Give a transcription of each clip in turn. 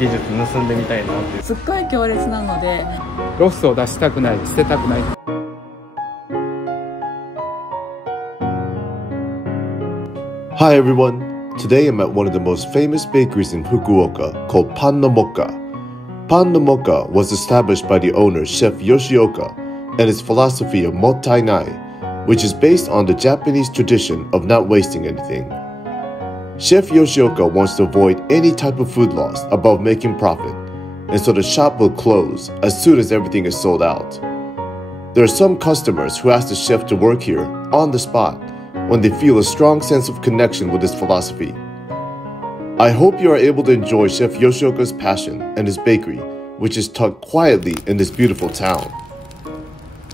技術盗んでみたいなって。すっごい強烈なので、ロスを出したくない、捨てたくない。Hi everyone! Today I'm at one of the most famous bakeries in Fukuoka called Pan no Mokka. Pan no Mokka was established by the owner Chef Yoshioka and his philosophy of Mottai Nai, which is based on the Japanese tradition of not wasting anything. Chef Yoshioka wants to avoid any type of food loss above making profit, and so the shop will close as soon as everything is sold out. There are some customers who ask the chef to work here on the spot when they feel a strong sense of connection with his philosophy. I hope you are able to enjoy Chef Yoshioka's passion and his bakery, which is tucked quietly in this beautiful town.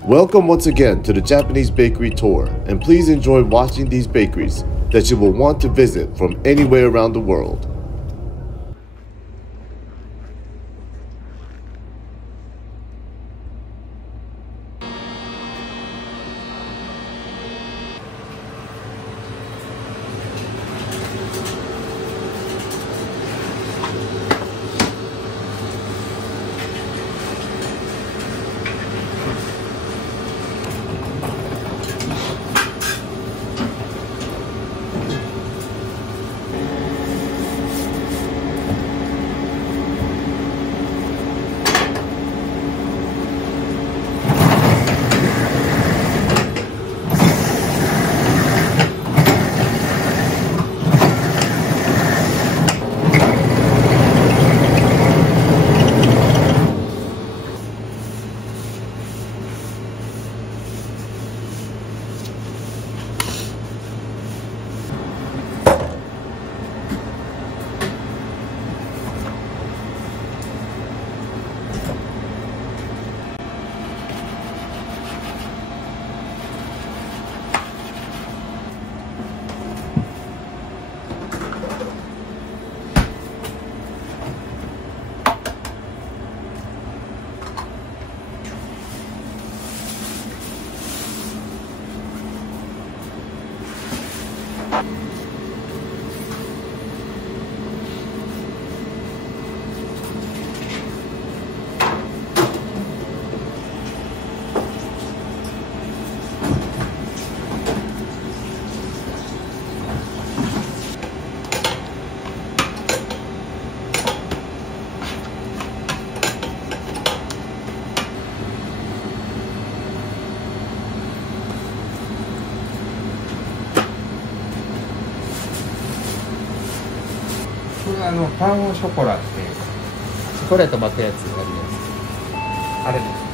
Welcome once again to the Japanese Bakery Tour, and please enjoy watching these bakeries that you will want to visit from anywhere around the world. パンオショコラってチョコレート巻くやつあるやつ、あれです。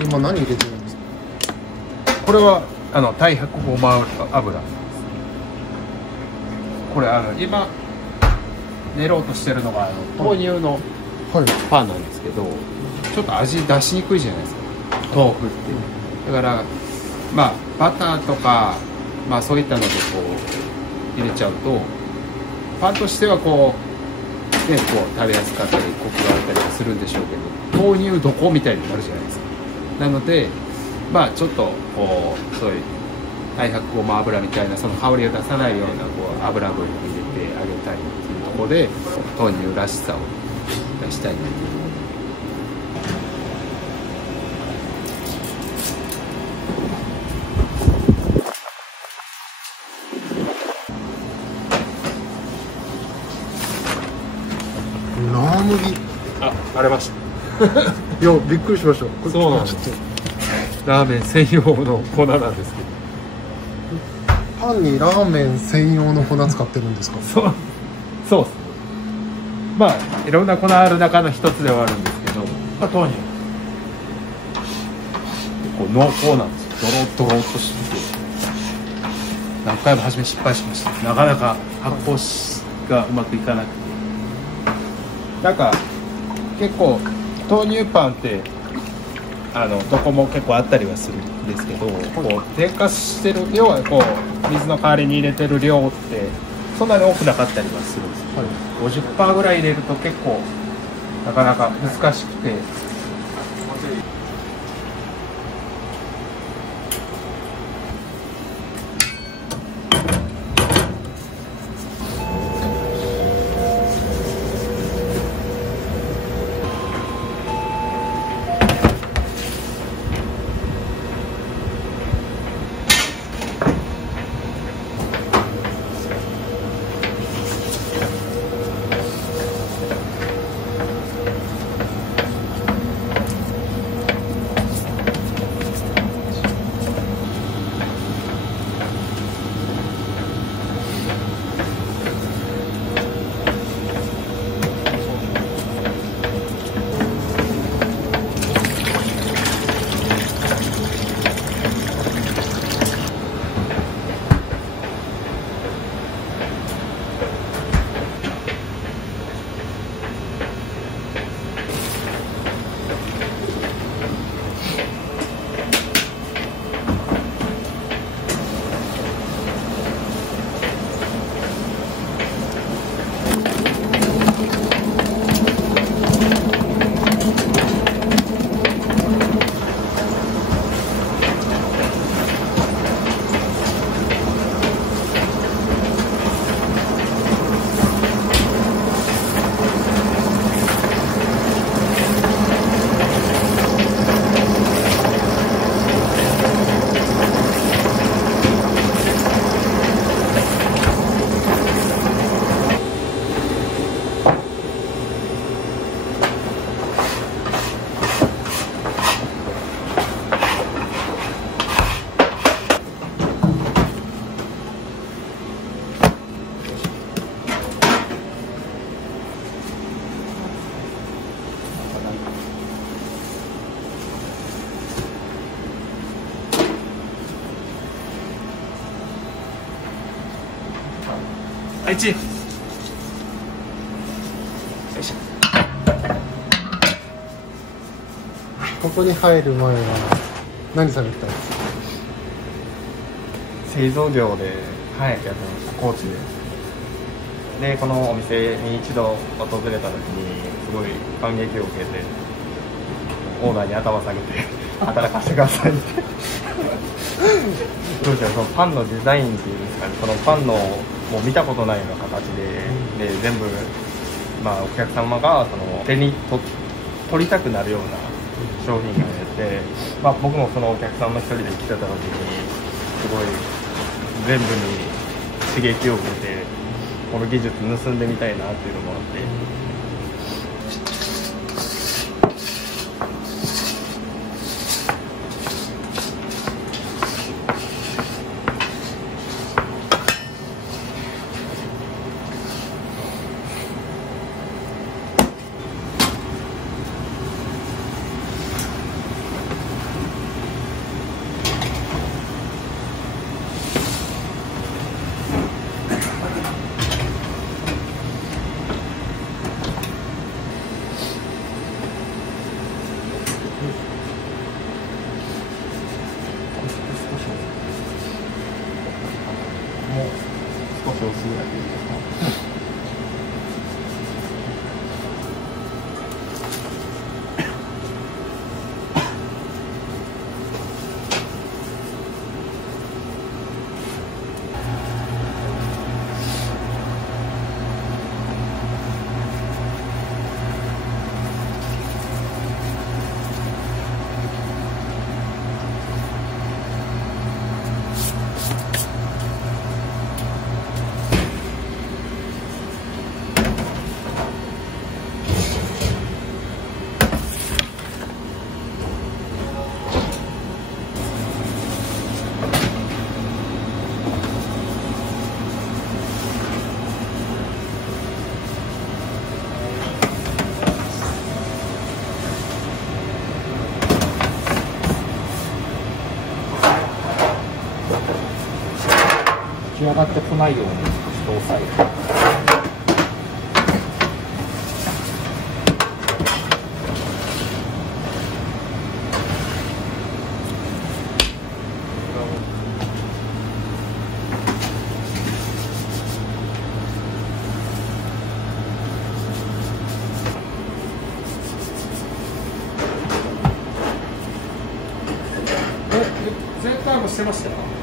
今何入れてるんですか？これは太白ごま油。これ今練ろうとしてるのが豆乳のパンなんですけど、ちょっと味出しにくいじゃないですか、豆腐って。だからまあバターとかそういったのでこう入れちゃうとパンとしてはこうね、こう食べやすかったりコクがあったりするんでしょうけど、豆乳どこみたいになるじゃないですか。なのでちょっとこうそういう太白ごま油みたいなその香りを出さないようなこう油分を入れてあげたいっていうところで豆乳らしさを出したいなという。ラー麦れました。いやびっくりしました。そうなんです。ラーメン専用の粉なんですけど。パンにラーメン専用の粉使ってるんですか？そうです。まあいろんな粉ある中の一つではあるんですけど、豆乳結構濃厚なんですよ。ドロッとしてて、何回も初め失敗しました。なかなか発酵がうまくいかなくて、なんか結構豆乳パンってどこも結構あったりはするんですけど、こう添加してる量はこう水の代わりに入れてる量ってそんなに多くなかったりはするんですけど、50% ぐらい入れると結構なかなか難しくて。はい、チー。よいしょ。ここに入る前は何されてたんですか？製造業で、やってました。高知で。で、このお店に一度訪れた時にすごい感激を受けて、オーナーに頭下げて働かせてくださいってどうしよう、そのパンのデザインっていうんですかね、そのパンのもう見たことないような形で、全部、お客様がその手に取りたくなるような商品が出て、僕もそのお客さんの一人で来てた時にすごい全部に刺激を受けて、この技術盗んでみたいなっていうのもあって。少しお酢ぐらいでいいですか？ち上がってこないように少し押さえて。前回もしてましたよ。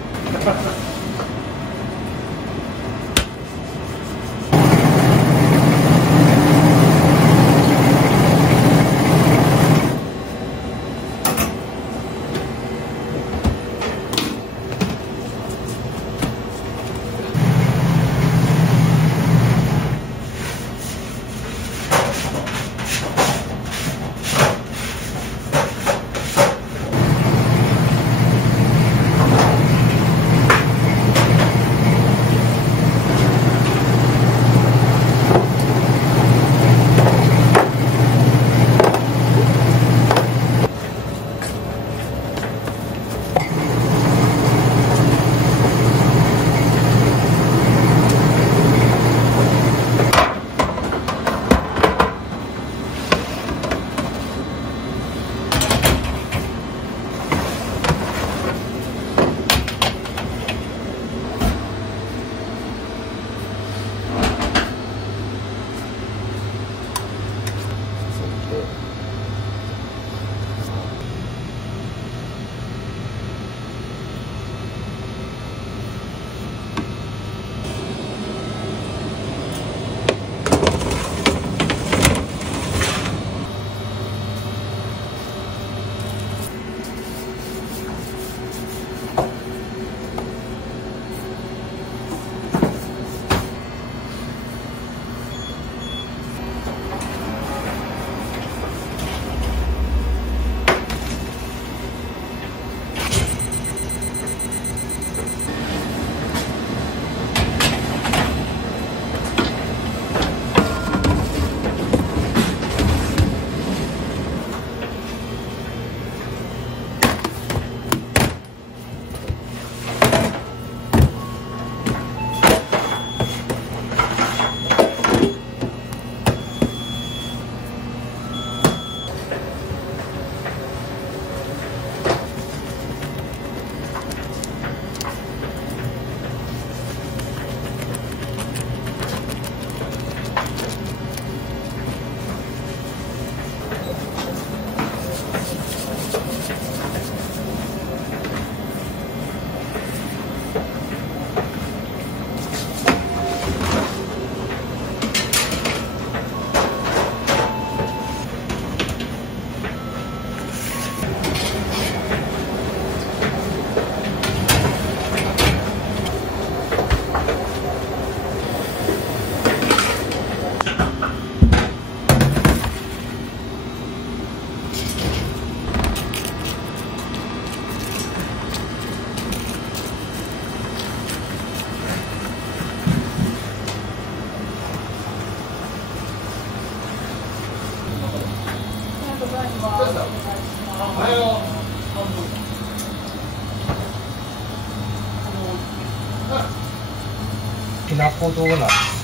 きなこドーナツ。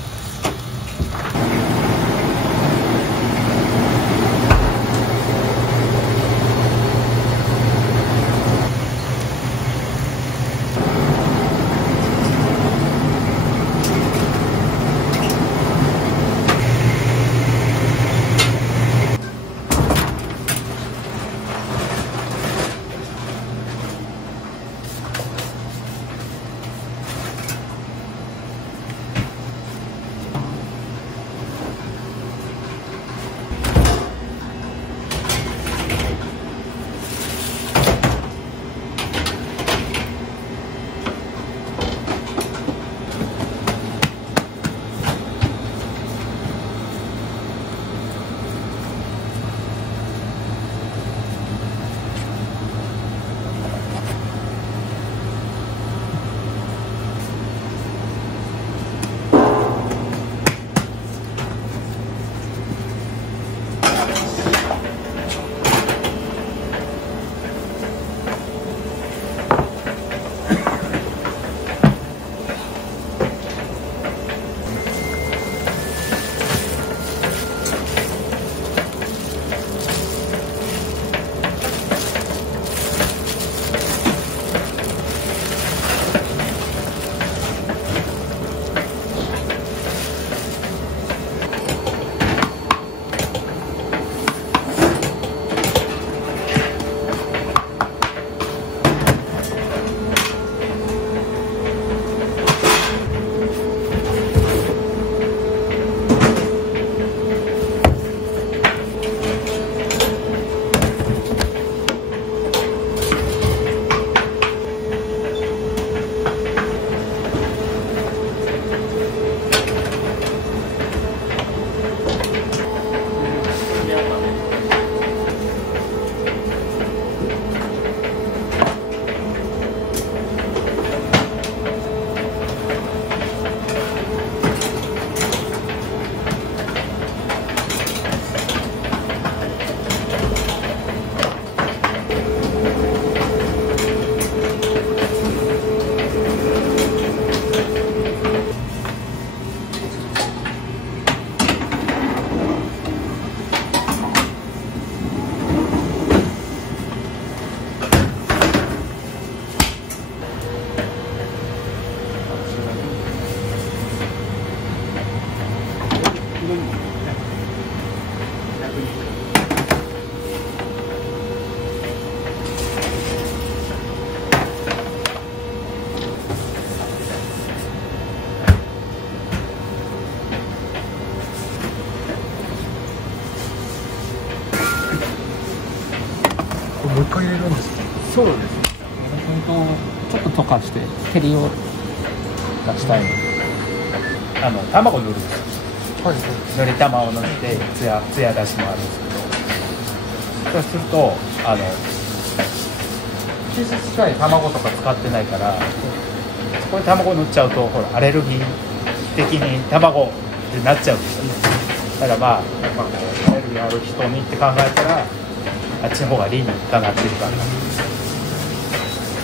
ちょっと溶かして照りを出したいので、卵塗るんですよ。はいはい。塗り玉を塗ってツヤ出しもあるんですけど、そうすると生地自体卵とか使ってないから、そこに卵塗っちゃうとほらアレルギー的に卵ってなっちゃうんですよね。だからまあこうアレルギーある人にって考えたらあっちの方が理にかなってるから、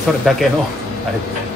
それだけのあれです。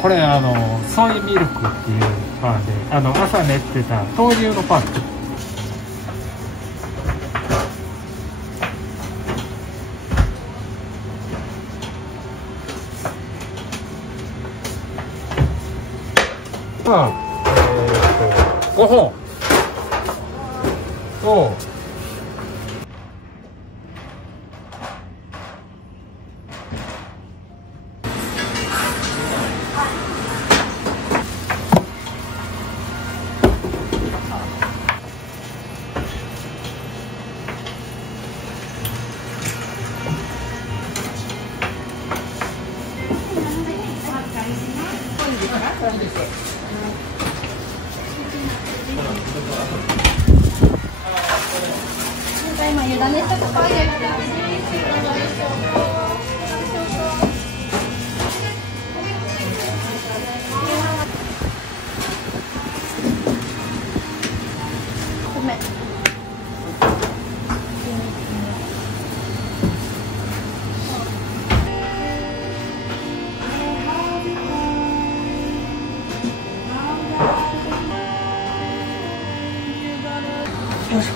これソイミルクっていうパンで朝練ってた豆乳のパン。パン5本を今湯種したところでごめん。よいしょ。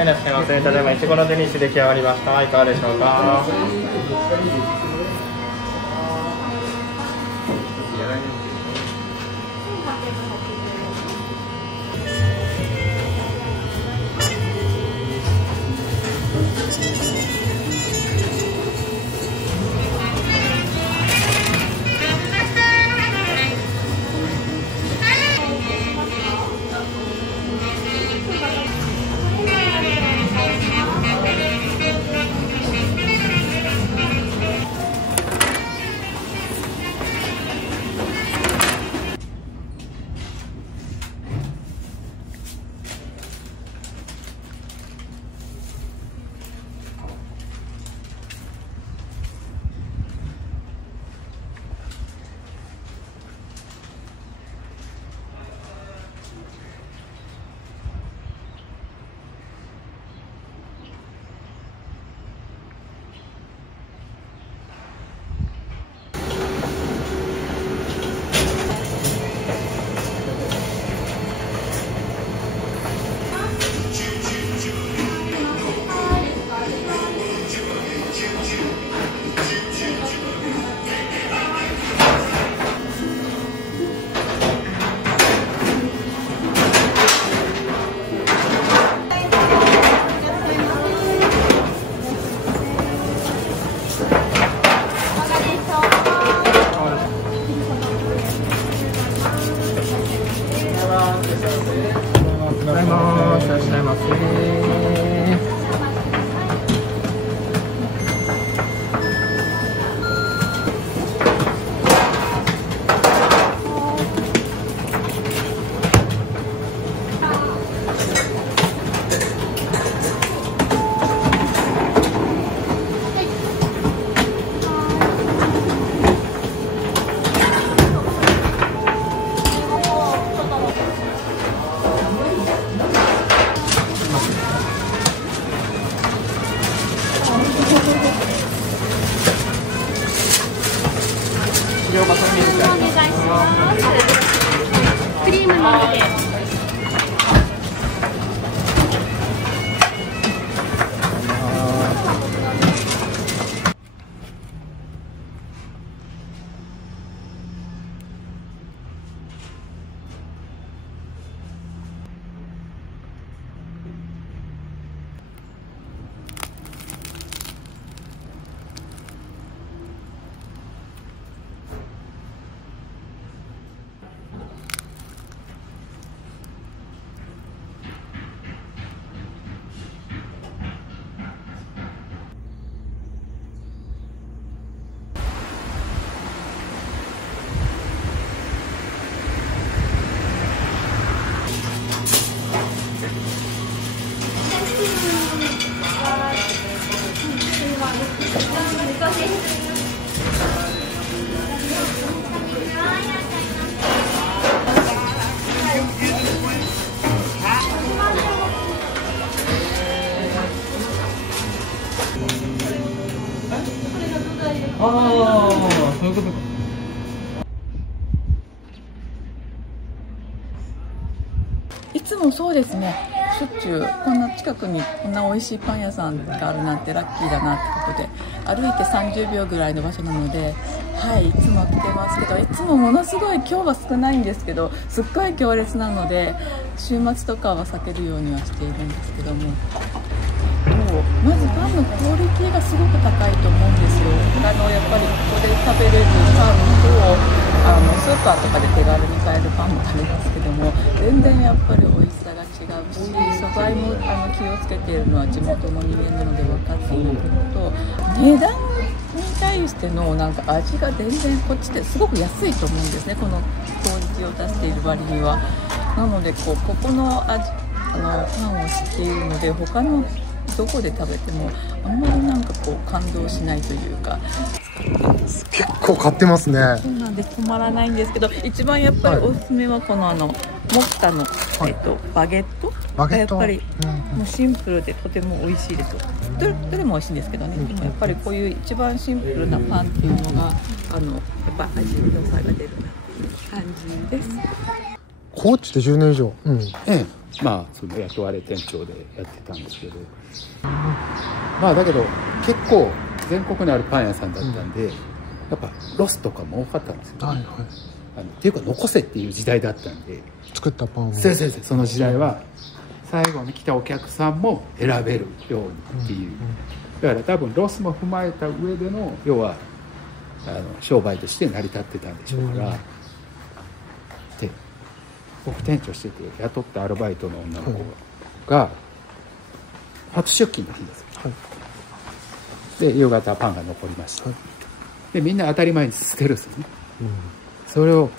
いらっしゃいませ。ただいまいちごのデニッシュ出来上がりました。いかがでしょうか。ああ、そういうことか。いつもそうですね、しょっちゅうこんな近くにこんな美味しいパン屋さんがあるなんてラッキーだなってことで、歩いて30秒ぐらいの場所なので、はい、いつも来てますけど、いつもものすごい、今日は少ないんですけど、すっごい行列なので週末とかは避けるようにはしているんですけども、まずパンのクオリティがすごく高いと思うんですよ。やっぱりここで食べれるパンとスーパーとかで手軽に買えるパンも食べますけども、全然やっぱり美味しさが違うし、素材も気をつけているのは地元の人間なので分かっているのと、値段に対してのなんか味が全然こっちですごく安いと思うんですね、このクオリティを出している割には。なのでここのパンを知っているので、他のどこで食べてもあんまりなんかこう感動しないというか。結構買ってますね。そうなんです、止まらないんですけど、一番やっぱりおすすめはこのモッカの、バゲットがやっぱりもうシンプルでとても美味しいです。どれも美味しいんですけどね、でもやっぱりこういう一番シンプルなパンっていうのがやっぱ味の良さが出るなっていう感じです。高知で10年以上。まあその雇われ店長でやってたんですけど、まあだけど結構全国にあるパン屋さんだったんで、やっぱロスとかも多かったんですよ、っていうか残せっていう時代だったんで、作ったパンをその時代は最後に来たお客さんも選べるようにっていう、だから多分ロスも踏まえた上での要は商売として成り立ってたんでしょうから、で僕店長してて雇ったアルバイトの女の子が初出勤の日ですよ、で夕方パンが残りました、でみんな当たり前に捨てるんですよね、それを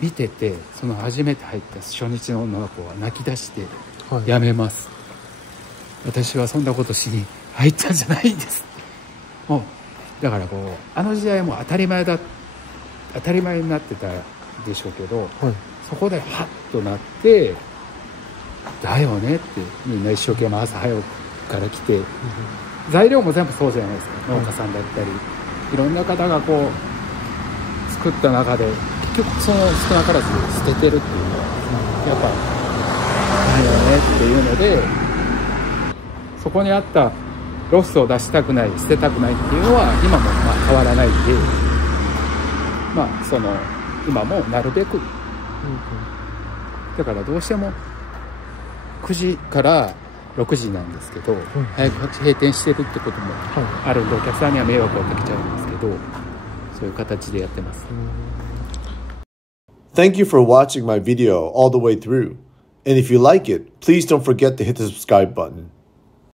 見てて、その初めて入った初日の女の子は泣き出して「やめます、私はそんなことしに入ったんじゃないんです」もうだからこう時代も当たり前になってたでしょうけど、そこでハッとなって「だよね」ってみんな一生懸命朝早くから来て、材料も全部そうじゃないですか、農家さんだったりいろんな方がこう作った中で結局その少なからず捨ててるっていうのはやっぱだよねっていうので、そこにあったロスを出したくない、捨てたくないっていうのは今もまあ変わらないんで、まあその今もなるべく、だからどうしても9時から6時なんですけど、早く閉店してるってこともあるんで、お客さんには迷惑をかけちゃうんですけど、そういう形でやってます。Thank you for watching my video all the way through. And if you like it, please don't forget to hit the subscribe button.